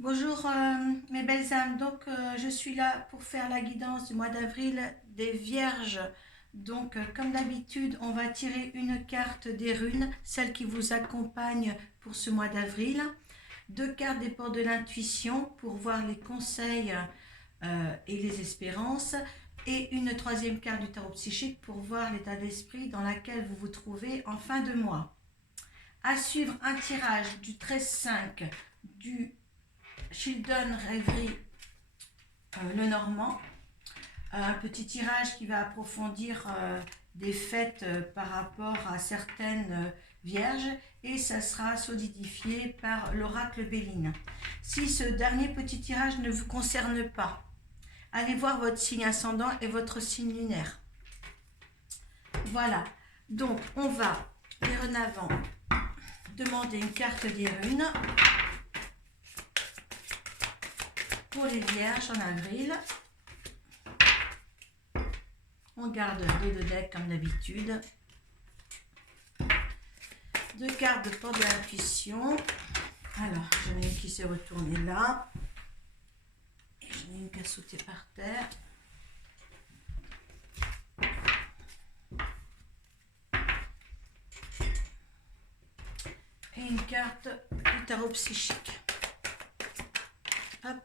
Bonjour mes belles âmes, donc je suis là pour faire la guidance du mois d'avril des Vierges. Donc comme d'habitude, on va tirer une carte des runes, celle qui vous accompagne pour ce mois d'avril. Deux cartes des portes de l'intuition pour voir les conseils et les espérances. Et une troisième carte du tarot psychique pour voir l'état d'esprit dans lequel vous vous trouvez en fin de mois. À suivre un tirage du 13-5 du Children Rêverie Le Normand, un petit tirage qui va approfondir des fêtes par rapport à certaines vierges, et ça sera solidifié par l'oracle Béline. Si ce dernier petit tirage ne vous concerne pas, allez voir votre signe ascendant et votre signe lunaire. Voilà, donc on va dorénavant demander une carte des runes pour les vierges en avril. On garde les deux decks comme d'habitude. Deux cartes de porte de l'intuition. Alors, j'en ai une qui s'est retournée là. Et j'en ai une qui a sauté par terre. Et une carte du tarot psychique. Hop.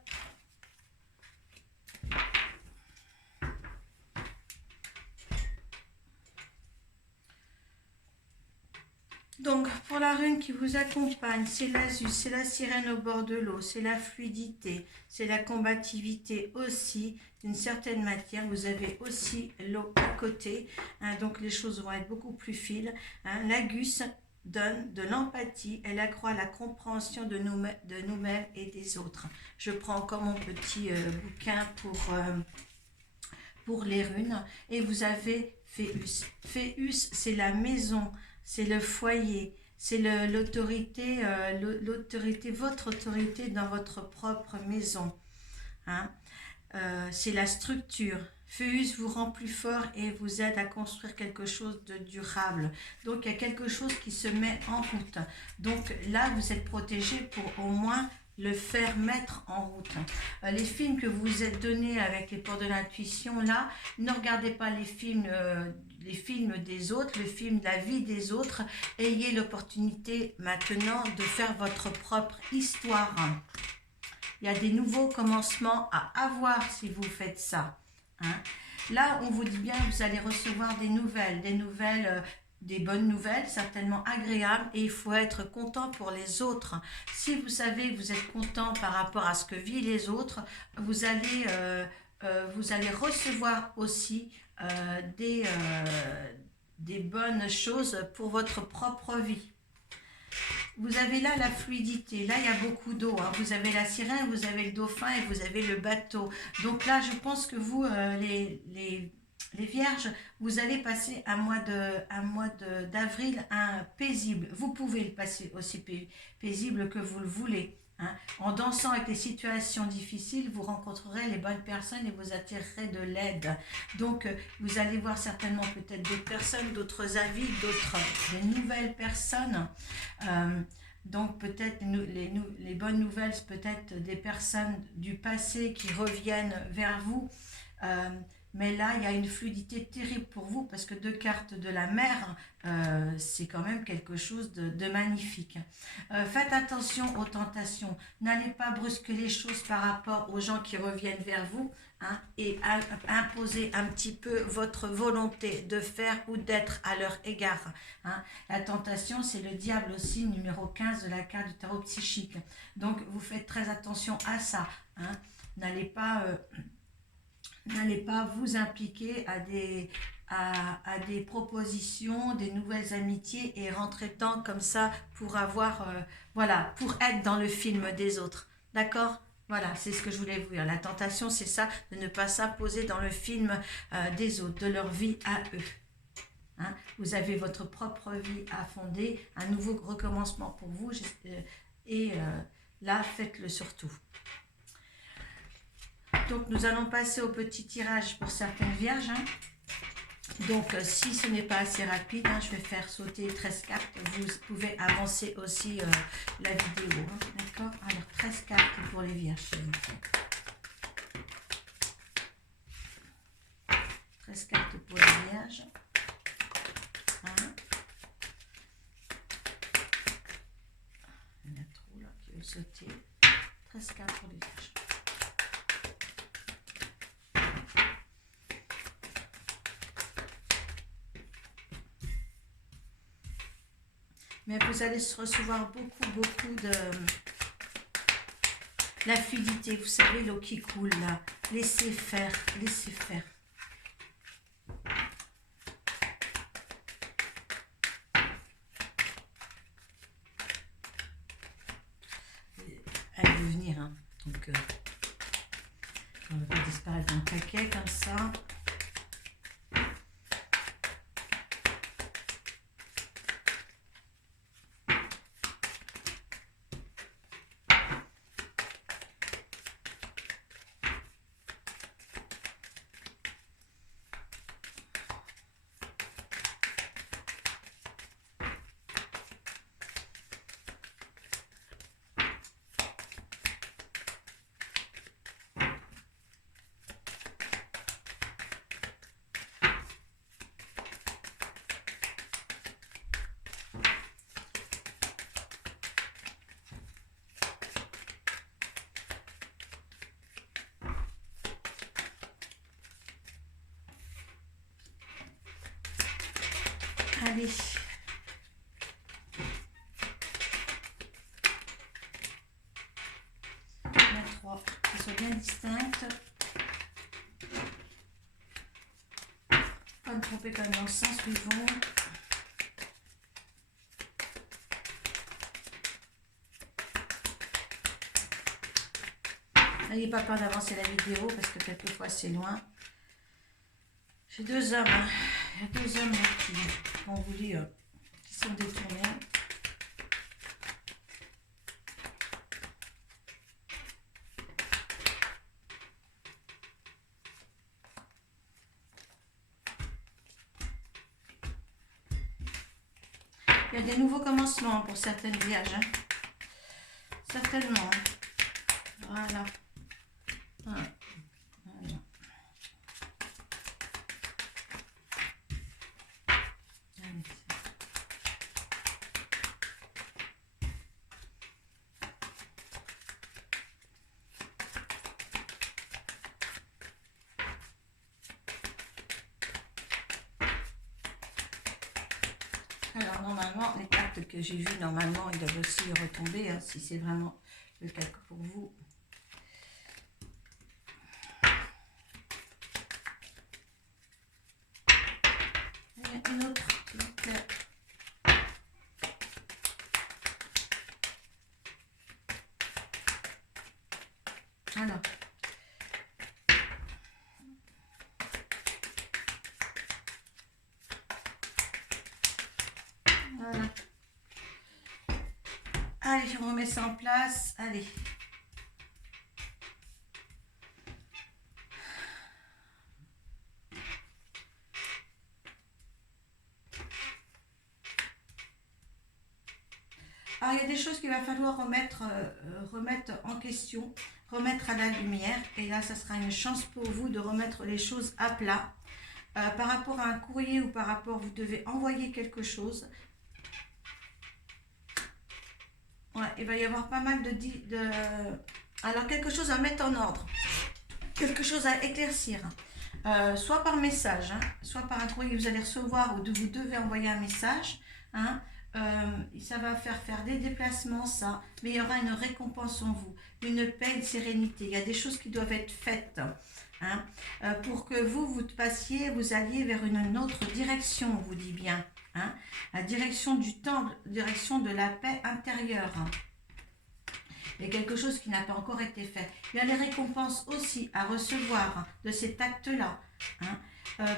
Donc, pour la rune qui vous accompagne, c'est l'azur, c'est la sirène au bord de l'eau, c'est la fluidité, c'est la combativité aussi, d'une certaine matière. Vous avez aussi l'eau à côté, hein, donc les choses vont être beaucoup plus fines. Hein. L'Agus donne de l'empathie, elle accroît la compréhension de nous-mêmes et des autres. Je prends encore mon petit bouquin pour les runes, et vous avez Phéus. Phéus, c'est la maison, c'est le foyer, c'est l'autorité, votre autorité dans votre propre maison. Hein. C'est la structure. Phéus vous rend plus fort et vous aide à construire quelque chose de durable. Donc il y a quelque chose qui se met en route. Donc là, vous êtes protégé pour au moins le faire mettre en route. Les films que vous vous êtes donnés avec les portes de l'intuition, là, ne regardez pas les films des autres, le film de la vie des autres. Ayez l'opportunité maintenant de faire votre propre histoire. Il y a des nouveaux commencements à avoir si vous faites ça. Hein. Là, on vous dit bien que vous allez recevoir des nouvelles, des bonnes nouvelles, certainement agréables, et il faut être content pour les autres. Si vous savez que vous êtes content par rapport à ce que vivent les autres, vous allez recevoir aussi des bonnes choses pour votre propre vie. Vous avez là la fluidité, là il y a beaucoup d'eau, hein. Vous avez la sirène, vous avez le dauphin et vous avez le bateau. Donc là je pense que vous, les vierges, vous allez passer un mois d'avril paisible. Vous pouvez le passer aussi paisible que vous le voulez. Hein. En dansant avec les situations difficiles, vous rencontrerez les bonnes personnes et vous attirerez de l'aide. Donc, vous allez voir certainement peut-être d'autres personnes, d'autres avis, des nouvelles personnes. Donc, peut-être les bonnes nouvelles, peut-être des personnes du passé qui reviennent vers vous. Mais là, il y a une fluidité terrible pour vous parce que deux cartes de la mer, c'est quand même quelque chose de magnifique. Faites attention aux tentations. N'allez pas brusquer les choses par rapport aux gens qui reviennent vers vous, hein, et imposer un petit peu votre volonté de faire ou d'être à leur égard. Hein. La tentation, c'est le diable aussi, numéro 15 de la carte du tarot psychique. Donc, vous faites très attention à ça. Hein. N'allez pas vous impliquer à des propositions, des nouvelles amitiés et rentrer tant comme ça pour avoir, voilà, pour être dans le film des autres. D'accord ? Voilà, c'est ce que je voulais vous dire. La tentation, c'est ça, de ne pas s'imposer dans le film des autres, de leur vie à eux. Hein? Vous avez votre propre vie à fonder, un nouveau recommencement pour vous, et là, faites-le surtout. Donc nous allons passer au petit tirage pour certaines vierges. Hein. Donc si ce n'est pas assez rapide, hein, je vais faire sauter 13 cartes. Vous pouvez avancer aussi la vidéo. Hein. D'accord ? Alors 13 cartes pour les vierges, s'il vous plaît. 13 cartes pour les vierges. Hein? Il y en a trop là qui veulent sauter. 13 cartes pour les vierges. Mais vous allez recevoir beaucoup de la fluidité. Vous savez, l'eau qui coule là. Laissez faire, laissez faire. Elle veut venir, hein. Donc on ne va pas disparaître dans le paquet comme ça. Allez. Il y en a 3 qui sont bien distinctes. Pas me tromper comme dans le sens suivant. N'ayez pas peur d'avancer la vidéo parce que quelquefois c'est loin. J'ai 2 hommes. Il y a 2 hommes qui ont voulu, qui sont détournés. Il y a des nouveaux commencements pour certaines vierges. Hein. Certainement. Voilà. Voilà. Alors normalement, les cartes que j'ai vues, normalement, ils doivent aussi retomber, hein, si c'est vraiment le cas pour vous. Il y a une autre, s'il vous plaît. Alors. Voilà. Allez, on remet ça en place. Allez. Alors, il y a des choses qu'il va falloir remettre en question, remettre à la lumière. Et là, ça sera une chance pour vous de remettre les choses à plat. Par rapport à un courrier ou par rapport, vous devez envoyer quelque chose. Ouais, il va y avoir pas mal alors, quelque chose à mettre en ordre. Quelque chose à éclaircir. Soit par message, hein, soit par un courrier que vous allez recevoir ou vous devez envoyer un message. Hein, ça va faire des déplacements, ça. Mais il y aura une récompense en vous. Une paix, une sérénité. Il y a des choses qui doivent être faites. Hein, pour que vous passiez, vous alliez vers une autre direction, on vous dit bien. Hein, la direction du temps, direction de la paix intérieure. Hein. Il y a quelque chose qui n'a pas encore été fait. Il y a les récompenses aussi à recevoir de cet acte-là. Hein.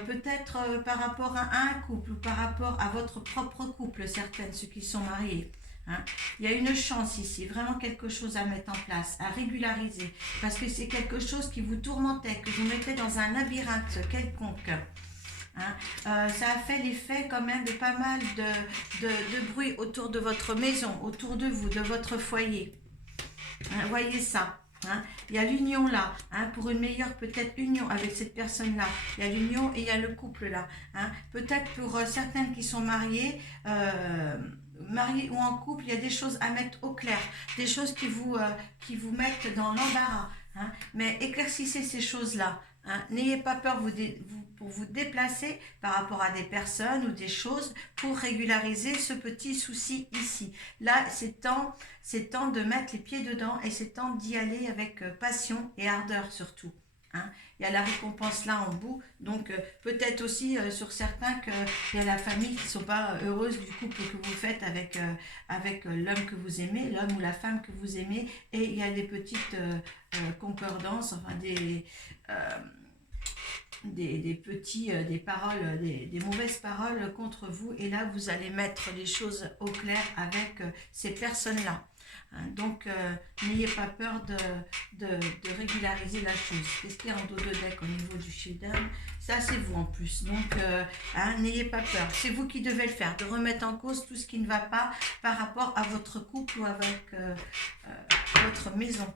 Peut-être par rapport à un couple ou par rapport à votre propre couple, certaines, ceux qui sont mariés. Hein. Il y a une chance ici, vraiment quelque chose à mettre en place, à régulariser. Parce que c'est quelque chose qui vous tourmentait, que vous mettez dans un labyrinthe quelconque. Hein. Ça a fait l'effet quand même de pas mal de bruit autour de votre maison, autour de vous, de votre foyer. Hein, voyez ça. Hein. Il y a l'union là, hein, pour une meilleure peut-être union avec cette personne-là. Il y a l'union et il y a le couple là. Hein. Peut-être pour certaines qui sont mariés ou en couple, il y a des choses à mettre au clair, des choses qui vous mettent dans l'embarras. Hein. Mais éclaircissez ces choses-là. Hein. N'ayez pas peur pour vous déplacer par rapport à des personnes ou des choses pour régulariser ce petit souci ici. Là, c'est temps de mettre les pieds dedans et c'est temps d'y aller avec passion et ardeur surtout. Hein. Il y a la récompense là en bout, donc peut-être aussi sur certains qu'il y a la famille qui ne sont pas heureuses du couple que vous faites avec l'homme que vous aimez, l'homme ou la femme que vous aimez, et il y a des petites concordances, enfin des paroles, des mauvaises paroles contre vous, et là vous allez mettre les choses au clair avec ces personnes-là. Hein, donc n'ayez pas peur de régulariser la chose. Qu'est-ce qu'il y a en dos de deck au niveau du showdown? Ça c'est vous en plus, donc n'ayez pas peur, c'est vous qui devez le faire, de remettre en cause tout ce qui ne va pas par rapport à votre couple ou avec votre maison.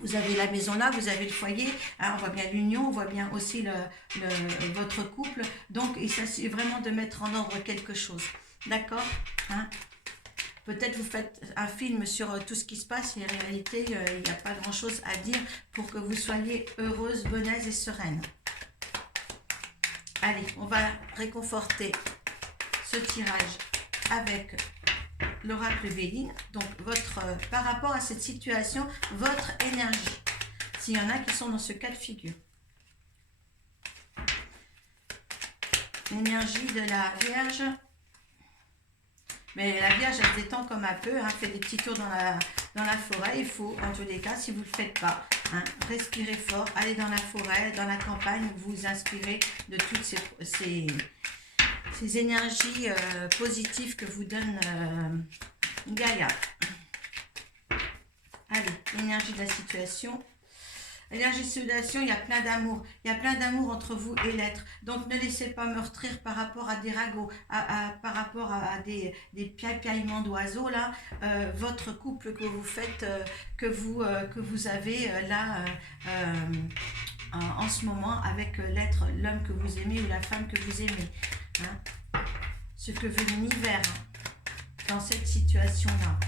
Vous avez la maison là, vous avez le foyer, hein, on voit bien l'union, on voit bien aussi votre couple. Donc, il s'agit vraiment de mettre en ordre quelque chose. D'accord, hein. Peut-être vous faites un film sur tout ce qui se passe et en réalité, il n'y a pas grand-chose à dire pour que vous soyez heureuse, bonne et sereine. Allez, on va réconforter ce tirage avec l'oracle Béline, donc par rapport à cette situation, votre énergie, s'il y en a qui sont dans ce cas de figure. L'énergie de la Vierge, mais la Vierge, elle se détend comme un peu, hein, fait des petits tours dans la forêt. Il faut, en tous les cas, si vous ne le faites pas, hein, respirez fort, allez dans la forêt, dans la campagne, vous vous inspirez de toutes ces énergies positives que vous donne Gaïa. Allez, l'énergie de la situation. L'énergie de la situation, il y a plein d'amour. Il y a plein d'amour entre vous et l'être. Donc, ne laissez pas meurtrir par rapport à des ragots, par rapport à des piaillements d'oiseaux, là. Votre couple que vous faites, que vous avez là en ce moment avec l'homme que vous aimez ou la femme que vous aimez. Hein. Ce que veut l'univers dans cette situation-là.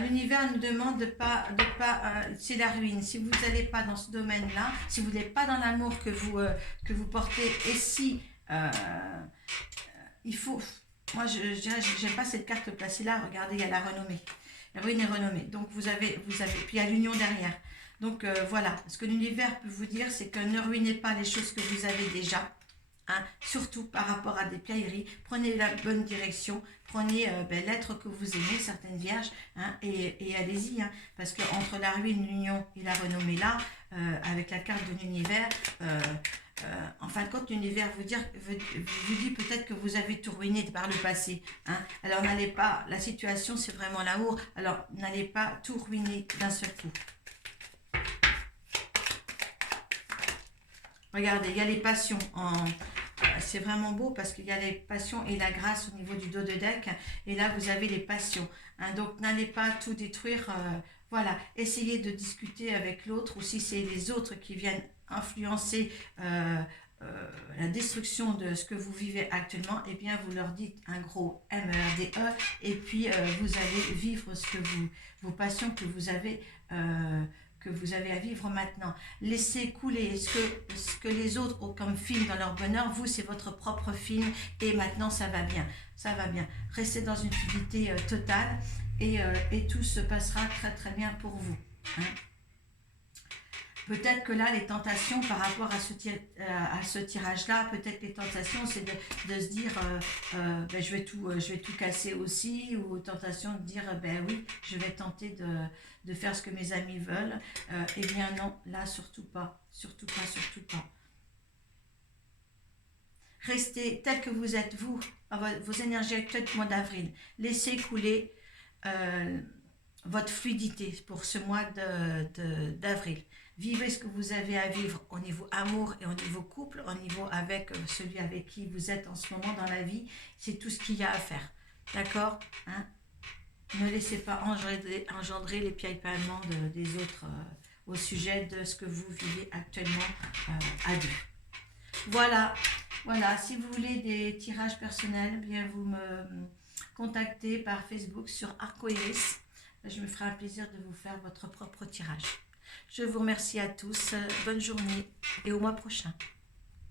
L'univers nous demande de pas c'est la ruine. Si vous n'allez pas dans ce domaine-là, si vous n'êtes pas dans l'amour que vous portez, et si il faut, moi j'aime pas cette carte placée là. Regardez, il y a la renommée, la ruine est renommée. Donc vous avez, puis il y a l'union derrière. Donc voilà, ce que l'univers peut vous dire, c'est que ne ruinez pas les choses que vous avez déjà. Hein, surtout par rapport à des piailleries, prenez la bonne direction, prenez l'être que vous aimez, certaines vierges, hein, et allez-y, hein, parce que entre la ruine, l'union et la renommée là, avec la carte de l'univers, en fin de compte, l'univers vous dit peut-être que vous avez tout ruiné par le passé. Hein, alors n'allez pas, la situation c'est vraiment l'amour, alors n'allez pas tout ruiner d'un seul coup. Regardez, il y a les passions c'est vraiment beau parce qu'il y a les passions et la grâce au niveau du dos de deck. Et là, vous avez les passions. Hein, donc, n'allez pas tout détruire. Voilà, essayez de discuter avec l'autre. Ou si c'est les autres qui viennent influencer la destruction de ce que vous vivez actuellement, eh bien, vous leur dites un gros MERDE. Et puis, vous allez vivre vos passions que vous avez à vivre maintenant. Laissez couler ce que les autres ont comme film dans leur bonheur. Vous, c'est votre propre film et maintenant, ça va bien. Ça va bien. Restez dans une fluidité totale et tout se passera très très bien pour vous. Hein. Peut-être que là, les tentations par rapport à ce tirage-là, peut-être les tentations, c'est de se dire je vais tout casser aussi, ou tentation de dire oui, je vais tenter de faire ce que mes amis veulent. Eh bien non, là, surtout pas. Surtout pas, surtout pas. Restez tel que vous êtes, vous, vos énergies actuelles du mois d'avril. Laissez couler votre fluidité pour ce mois d'avril. Vivez ce que vous avez à vivre au niveau amour et au niveau couple, au niveau avec celui avec qui vous êtes en ce moment dans la vie. C'est tout ce qu'il y a à faire. D'accord, hein? Ne laissez pas engendrer les piaillements des autres au sujet de ce que vous vivez actuellement à deux. Voilà, voilà. Si vous voulez des tirages personnels, eh bien vous me contactez par Facebook sur Arcoiris. Je me ferai un plaisir de vous faire votre propre tirage. Je vous remercie à tous. Bonne journée et au mois prochain.